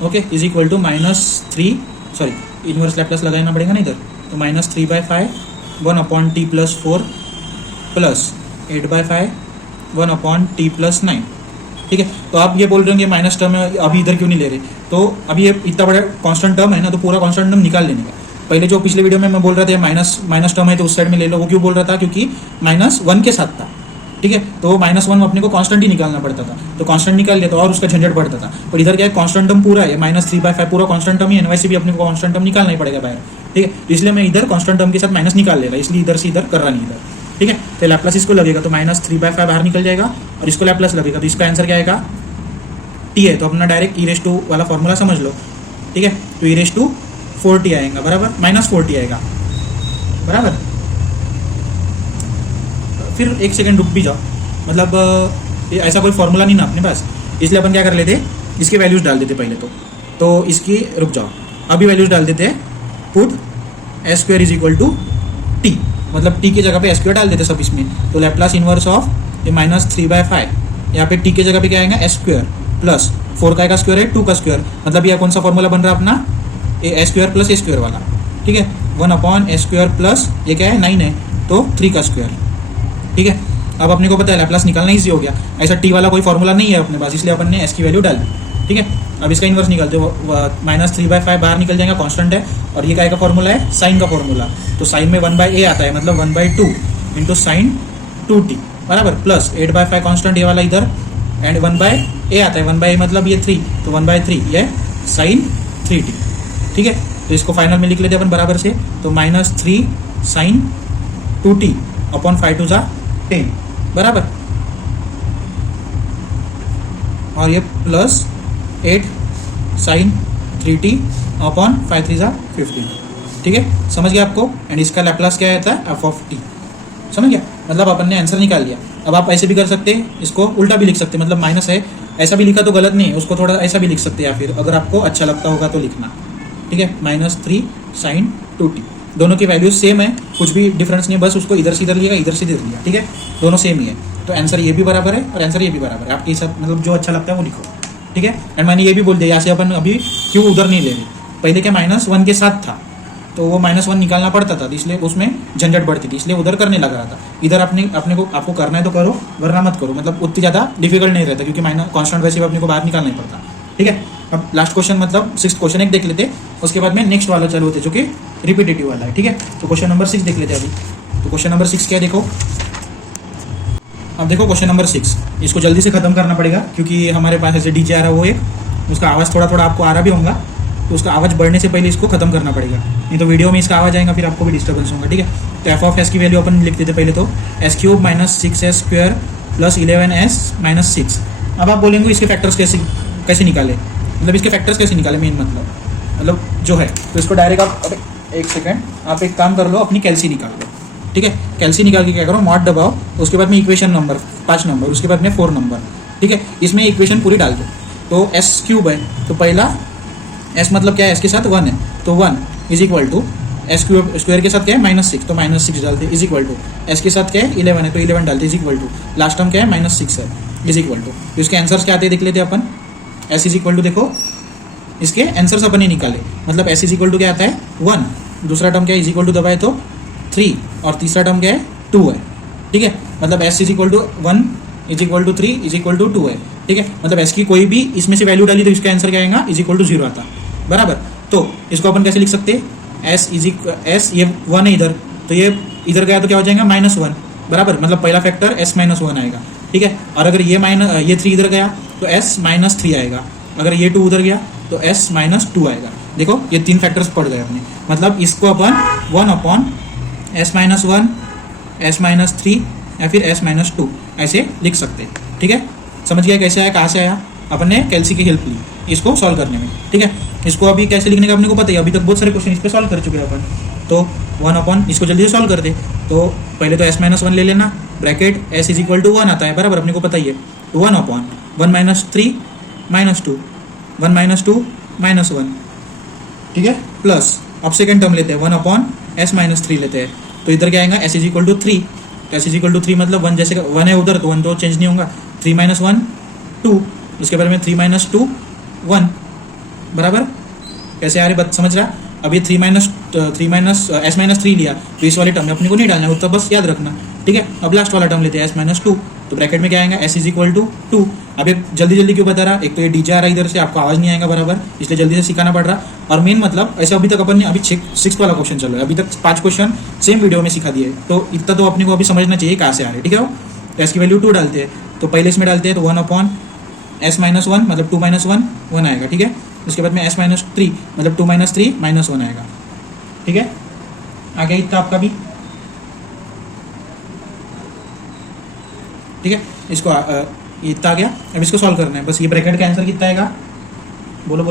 okay, is equal to -3, sorry inverse Laplace लगाना पड़ेगा ना इधर, तो -3/5 1/t+4 प्लस 8/5 1/t+9, ठीक है। तो आप ये बोल रहे होंगे माइनस टर्म है, अभी इधर क्यों नहीं ले रहे? तो अभी ये इतना बड़ा कांस्टेंट टर्म है ना, तो पूरा कांस्टेंट टर्म निकाल लेने का। पहले जो पिछले वीडियो में मैं बोल रहा था माइनस टर्म है तो उस साइड में ले लो, वो क्यों बोल रहा था? क्योंकि -1 के साथ था, ठीक है। तो -1 अपने को कांस्टेंट ही निकालना पड़ता था, तो कांस्टेंट निकाल लिया तो और उसका झंझट बढ़ता था। पर इधर क्या है? कांस्टेंट टर्म पूरा है, -3/5 पूरा कांस्टेंट टर्म ही है, वैसे भी अपने को कांस्टेंट टर्म निकालना ही पड़ेगा बाहर, ठीक है। इसलिए मैं इधर कांस्टेंट टर्म के साथ माइनस निकाल ले रहा, इसलिए इधर से इधर कर रहा नहीं इधर, ठीक है। तो लैप्लास इसको लगेगा तो -3/5 बाहर निकल जाएगा, और इसको लैप्लास लगेगा तो इसका आंसर क्या आएगा? t है, तो अपना डायरेक्ट e⁻² वाला फॉर्मूला समझ लो, ठीक है। तो e⁻4t आएगा, बराबर, -4t आएगा, बराबर। फिर एक सेकंड रुक भी जाओ, मतलब ऐसा कोई फॉर्मूला नहीं ना अपने पास, इसलिए अपन क्या कर लेते? इसके वैल्यूज डाल देते पहले तो इसकी रुक जाओ, अभी वैल्यूज डाल देते हैं। पुट s² = t, मतलब t की जगह पे s² डाल देते सब इसमें, तो लैप्लास इन्वर्स ऑफ ये -3/5, यहाँ पे t की जगह पे क्या आएगा? s² प्लस 4 का स्क्वायर है 2 का स्क्वायर, मतलब यह कौन सा फॉर्मूला बन रहा है अपना? s² + a² वाला, ठीक है। 1/s² प्लस ये क्या है? 9 है, तो 3 का स्क्वायर, ठीक है। अब अपने को पता है लैप्लास निकालना ईजी हो गया, ऐसा t वाला कोई फॉर्मूला नहीं है अपने पास, इसलिए अपन ने s की वैल्यू डाल दी, ठीक है। अब इसका इन्वर्स निकालते हो, -3/5 बाहर निकल जाएगा, कांस्टेंट है, और ये काय का फॉर्मूला है, साइन का फॉर्मूला। तो साइन में 1/a आता है, मतलब 1/2 इंटू साइन 2t बराबर, प्लस 8/5 कांस्टेंट ये वाला इधर, एंड 1/a आता है, 1/a मतलब ये 3, तो 1/3 ये साइन 3t। ठीक है, तो इसको फाइनल में लिख लेते हैं अपन बराबर से, तो -3 साइन 2t अपॉन 5 2 10 बराबर, और ये प्लस 8 साइन 3t अपॉन 5 3 15। ठीक है, समझ गया आपको। एंड इसका लैप्लास क्या आता है, f(t), समझ गया, मतलब अपन ने आंसर निकाल लिया। अब आप ऐसे भी कर सकते हैं, इसको उल्टा भी लिख सकते हैं, मतलब माइनस है ऐसा भी लिखा तो गलत नहीं है, उसको थोड़ा ऐसा भी लिख सकते हैं, या फिर अगर आपको अच्छा लगता होगा तो लिखना। ठीक है, -3 साइन 2t, दोनों की वैल्यूज सेम है, कुछ भी डिफरेंस नहीं है, बस उसको इधर से इधर लिया, इधर से इधर लिया। ठीक है, दोनों सेम ही है, तो आंसर ये भी बराबर है और आंसर ये भी बराबर है, आपके हिसाब मतलब जो अच्छा लगता है वो लिखो। ठीक है, एंड मैंने ये भी बोल दिया, यहाँ से अपन अभी क्यों उधर नहीं ले रहे, पहले क्या -1 के साथ था, तो वो -1 निकालना पड़ता था, इसलिए उसमें झंझट बढ़ती थी, इसलिए उधर करने लग रहा था। इधर आपको करना है तो करो, वरना मत करो, मतलब उतनी ज़्यादा डिफिकल्ट नहीं रहता, क्योंकि कांस्टेंट वैसे अपने को बाहर निकालना ही पड़ता। ठीक है, अब लास्ट क्वेश्चन मतलब 6th क्वेश्चन एक देख लेते, उसके बाद में नेक्स्ट वाला चालू होते, जो कि रिपीटेटिव वाला है। ठीक है, तो क्वेश्चन नंबर 6 देख लेते हैं अभी। तो क्वेश्चन नंबर 6 क्या है, देखो, अब देखो क्वेश्चन नंबर 6, इसको जल्दी से खत्म करना पड़ेगा, क्योंकि हमारे पास ऐसे डीजे आ रहा है, वो एक उसका आवाज़ थोड़ा थोड़ा आपको आ रहा भी होगा, तो उसका आवाज़ बढ़ने से पहले इसको खत्म करना पड़ेगा, नहीं तो वीडियो में इसका आवाज़ आएगा, फिर आपको भी डिस्टर्बेंस होगा। ठीक है, तो f(s) की वैल्यू अपन लिख देते पहले, तो s³ - 6s² + 11s - 6। अब आप बोलेंगे इसके फैक्टर्स कैसे निकाले, मतलब इसके फैक्टर्स कैसे निकाले, मेन मतलब जो है, तो इसको डायरेक्ट आप, अरे एक सेकेंड, आप एक काम कर लो, अपनी कैल्सी निकाल लो। ठीक है, कैल्सी निकाल के क्या करो, मॉड दबाओ, उसके बाद में इक्वेशन नंबर 5 नंबर, उसके बाद में 4 नंबर। ठीक है, इसमें इक्वेशन पूरी डाल दो। तो s³ है, तो पहला s मतलब क्या है, s के साथ 1 है, तो 1 = s³ स्क्वायर के साथ क्या है, -6, तो -6 डालते, = s के साथ क्या है, 11 है, तो 11 डालते, = लास्ट टर्म क्या है, -6 है, = इसके आंसर्स क्या आते हैं देख लेते हैं अपन। s = देखो, इसके आंसर्स अपन ने निकाले, मतलब s = क्या आता है, 1, दूसरा टर्म क्या है, = दबाए तो 3, और तीसरा टर्म क्या है, 2 है। ठीक है, मतलब s = 1 = 3 = 2 है। ठीक है, मतलब s की कोई भी इसमें से वैल्यू डाली तो इसका आंसर क्या आएगा, = 0 आता बराबर। तो इसको अपन कैसे लिख सकते हैं, s ये 1 है इधर, तो ये इधर गया तो क्या हो जाएगा, -1 बराबर, मतलब पहला फैक्टर s - 1 आएगा। ठीक है, और अगर ये 3 इधर गया तो s - 3 आएगा, अगर ये 2 उधर गया तो s - 2 आएगा। देखो ये 3 फैक्टर्स पड़ गए अपने, मतलब इसको अपन 1/s - 1, s - 3 या फिर s - 2 ऐसे लिख सकते हैं। ठीक है, समझ गया कैसे आया, कहाँ से आया, अपन ने कैल्सी की हेल्प ली इसको सॉल्व करने में। ठीक है, इसको अभी कैसे लिखने का अपने को पता है, अभी तक बहुत सारे क्वेश्चन इस पे सॉल्व कर चुके हैं अपन। तो 1/, इसको जल्दी से सॉल्व कर दे, तो पहले तो s - 1 ले लेना, ब्रैकेट s = 1 आता है बराबर, अपने को पता ही है, 1/1 - 3 - 2, 1 - 2 - 1। ठीक है, प्लस अब सेकेंड टर्म लेते हैं, 1/s - 3 लेते हैं, तो इधर क्या आएगा, s = 3, तो s = 3 मतलब 1, जैसे 1 है उधर तो 1 तो चेंज नहीं होगा, 3 - 1 2, उसके बाद में 3 - 2 1 बराबर, कैसे आ रही बात समझ रहा। अब ये 3 - s - 3 लिया, तो इस वाले टर्म में अपने को नहीं डालना है, तो बस याद रखना। ठीक है, अब लास्ट वाला टर्म लेते हैं, s - 2, तो ब्रैकेट में क्या आएगा, s = 2। अब ये जल्दी क्यों बता रहा, एक तो ये डीजे आ रहा है इधर से, आपको आवाज़ नहीं आएगा बराबर, इसलिए जल्दी से सिखाना पड़ रहा। और मेन मतलब ऐसे अभी तक अपन ने, अभी 6th वाला क्वेश्चन चल रहा है, अभी तक 5 क्वेश्चन सेम वीडियो में सिखा दिए, तो इतना तो अपने को अभी समझना चाहिए कहाँ से आ रहे हैं। ठीक है, तो s की वैल्यू 2 डालते हैं, तो पहले इसमें डालते हैं, तो 1/s - 1 मतलब 2 - 1 1 आएगा। ठीक है, उसके बाद में s - 3 मतलब 2 - 3 -1 आएगा। ठीक है, आ गया इतना आपका भी। ठीक है, इसको इतना आ गया, अब इसको सॉल्व करना है, बस ये ब्रैकेट का आंसर कितना आएगा, बोलो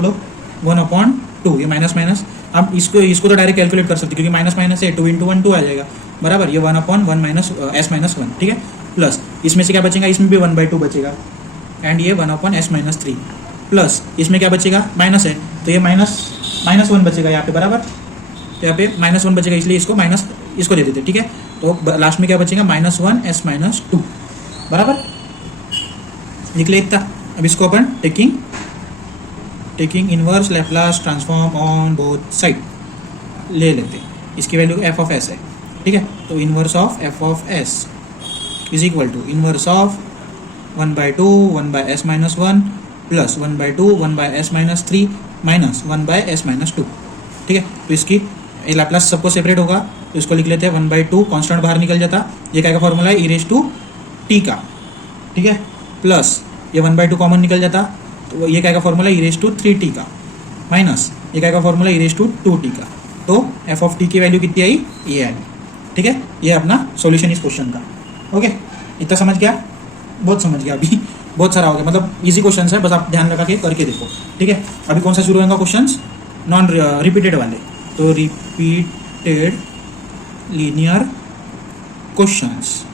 1/2, ये माइनस। अब इसको तो डायरेक्ट कैलकुलेट कर सकते, क्योंकि माइनस है, 2 × 1 2 आ जाएगा बराबर, ये 1/1 - s - 1। ठीक है, प्लस इसमें से क्या बचेगा, इसमें भी 1/2 बचेगा, एंड ये 1/s - 3, प्लस इसमें क्या बचेगा, माइनस है, तो ये -1 बचेगा यहाँ पे बराबर, तो यहाँ पे -1 बचेगा, इसलिए इसको दे देते। ठीक है, तो लास्ट में क्या बचेगा, -1s - 2 बराबर, निकले इतना। अब इसको अपन taking inverse Laplace transform on both side ले लेते हैं, इसकी वैल्यू f(s) है। ठीक है, तो inverse of f(s) = inverse of 1/2 1/s - 1 plus 1/2 1/s-3 minus 1/s-2। ठीक है, तो इसकी ये लाप्लास सबको सेपरेट होगा, तो इसको लिख लेते हैं 1/2, कांस्टेंट बाहर निकल जाता, ये क्या का फॉर्मूला है e⁻t का। ठीक है, प्लस ये 1/2 कॉमन निकल जाता, तो ये क्या का फॉर्मूला e⁻3t का, माइनस ये क्या का फॉर्मूला e⁻2t का। तो f ऑफ t की वैल्यू कितनी आई, ये आई। ठीक है, ये अपना सॉल्यूशन इस क्वेश्चन का। ओके, इतना समझ गया? बहुत समझ गया, अभी बहुत सारा हो गया, मतलब इजी क्वेश्चन है, बस आप ध्यान लगा के करके देखो। ठीक है, अभी कौन सा शुरू होगा क्वेश्चन, नॉन रिपीटेड वाले, तो रिपीटेड लीनियर क्वेश्चंस।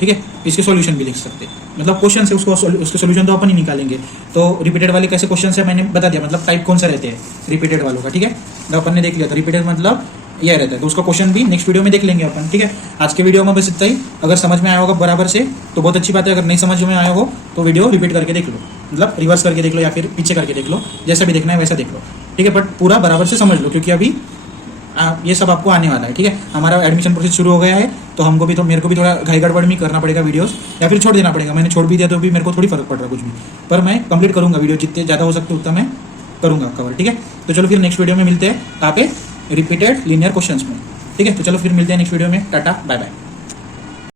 ठीक है, इसके सॉल्यूशन भी लिख सकते हैं, मतलब क्वेश्चन से उसके सॉल्यूशन तो अपन ही निकालेंगे। तो रिपीटेड वाले कैसे क्वेश्चन है मैंने बता दिया, मतलब टाइप कौन से रहते हैं रिपीटेड वालों का। ठीक है, तो अपन ने देख लिया था रिपीटेड मतलब यह रहता है, तो उसका क्वेश्चन भी नेक्स्ट वीडियो में देख लेंगे अपन। ठीक है, आज के वीडियो में बस इतना ही। अगर समझ में आया होगा बराबर से तो बहुत अच्छी बात है, अगर नहीं समझ में आया हो तो वीडियो रिपीट करके देख लो, मतलब रिवर्स करके देख लो या फिर पीछे करके देख लो, जैसा भी देखना है वैसा देख लो। ठीक है, बट पूरा बराबर से समझ लो, क्योंकि अभी ये सब आपको आने वाला है। ठीक है, हमारा एडमिशन प्रोसेस शुरू हो गया है, तो हमको भी, तो मेरे को भी थोड़ा घाई गड़बड़ में करना पड़ेगा वीडियोस, या फिर छोड़ देना पड़ेगा। मैंने छोड़ भी दिया तो भी मेरे को थोड़ी फर्क पड़ रहा कुछ भी, पर मैं कंप्लीट करूंगा वीडियो, जितने ज़्यादा हो सकते उतना मैं करूंगा कवर। ठीक है, तो चलो फिर नेक्स्ट वीडियो में मिलते हैं, कहाँ पे, रिपीटेड लीनियर क्वेश्चंस में। ठीक है, तो चलो फिर मिलते हैं नेक्स्ट वीडियो में, टाटा बाय बाय।